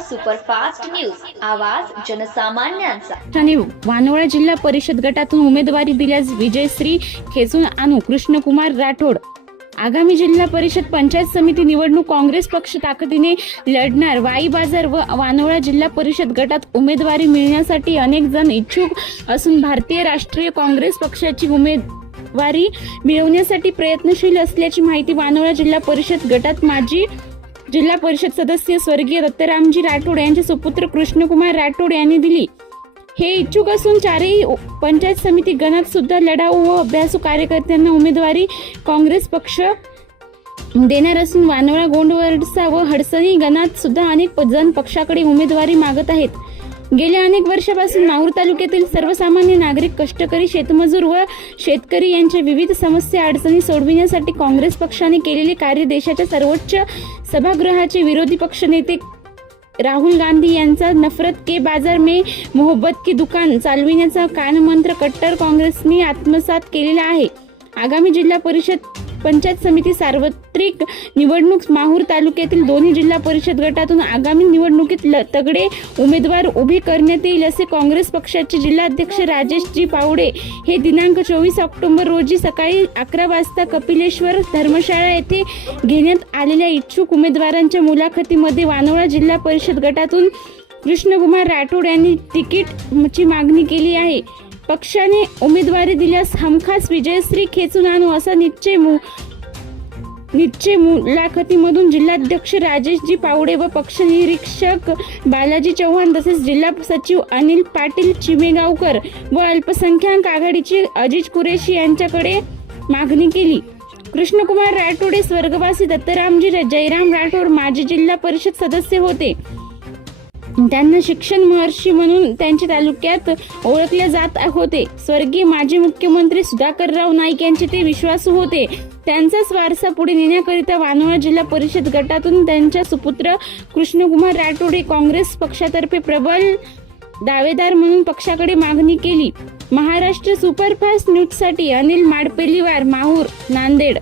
Superfast news. आवाज जनसामान्यांचा. वानोळा जिल्हा परिषद गटातून उमेदवारी दिल्यास विजयश्री खेचून आणू कृष्णकुमार राठोड. आगामी जिल्हा परिषद पंचायत समिती निवडणूक काँग्रेस पक्ष ताकदीने लढणार. वाई बाजार व वानोळा जिल्हा परिषद गटात उमेदवारी मिळण्यासाठी अनेक जण इच्छुक असून भारतीय राष्ट्रीय काँग्रेस पक्षाची उमेदवारी मिळवण्यासाठी प्रयत्नशील असल्याची माहिती वानोळा जिल्हा परिषद गटात माजी जिल्हा परिषद सदस्य स्वर्गीय दत्तरामजी राठोड यांचे सुपुत्र कृष्णकुमार राठोड यांनी दिली. हे इच्छुक असून चारही पंचायत समिती गणात सुद्धा लढाऊ व अभ्यासू कार्यकर्त्यांना उमेदवारी काँग्रेस पक्ष देणार असून वानोळा गोंडवरसा व हडसणी गणात सुद्धा अनेक जण पक्षाकडे उमेदवारी मागत आहेत. गेल्या अनेक वर्षापासून माहूर तालुक्यातील सर्वसामान्य नागरिक कष्टकरी शेतमजूर व शेतकरी यांच्या विविध समस्या अडचणी सोडविण्यासाठी काँग्रेस पक्षाने केलेले कार्य देशाच्या सर्वोच्च सभागृहाचे विरोधी पक्षनेते राहुल गांधी यांचा नफरत के बाजार में मोहब्बत की दुकान चालविण्याचा कानमंत्र कट्टर काँग्रेसने आत्मसात केलेला आहे. आगामी जिल्हा परिषद पंचायत समिती सार्वत्रिक निवडणूक माहूर तालुक्यातील दोन्ही जिल्हा परिषद गटातून आगामी निवडणुकीत ल- तगडे उमेदवार उभे करण्यात येईल असे काँग्रेस पक्षाचे जिल्हाध्यक्ष राजेशजी पावडे हे दिनांक चोवीस ऑक्टोबर रोजी सकाळी अकरा वाजता कपिलेश्वर धर्मशाळा येथे घेण्यात आलेल्या इच्छुक उमेदवारांच्या मुलाखतीमध्ये वानोळा जिल्हा परिषद गटातून कृष्णकुमार राठोड यांनी तिकीटची मागणी केली आहे. पक्षाने उमेदवारी दिल्यास हमखास विजयश्री खेचून आणू असा निश्चय मु निश्चय मुलाखतीमधून जिल्हाध्यक्ष राजेशजी पावडे व पक्ष निरीक्षक बालाजी चव्हाण तसेच जिल्हा सचिव अनिल पाटील चिमेगावकर व अल्पसंख्याक आघाडीचे अजिज कुरेशी यांच्याकडे मागणी केली. कृष्णकुमार राठोडे स्वर्गवासी दत्तरामजी जयराम राठोड माजी जिल्हा परिषद सदस्य होते. त्यांना शिक्षण महर्षी म्हणून त्यांच्या तालुक्यात ओळखले जात होते. स्वर्गीय माजी मुख्यमंत्री सुधाकरराव नाईक यांचे ते विश्वासू होते. त्यांचाच वारसा पुढे नेण्याकरिता वानोळा जिल्हा परिषद गटातून त्यांच्या सुपुत्र कृष्णकुमार राठोडे काँग्रेस पक्षातर्फे प्रबल दावेदार म्हणून पक्षाकडे मागणी केली. महाराष्ट्र सुपरफास्ट न्यूजसाठी अनिल माडपेलीवार माहूर नांदेड.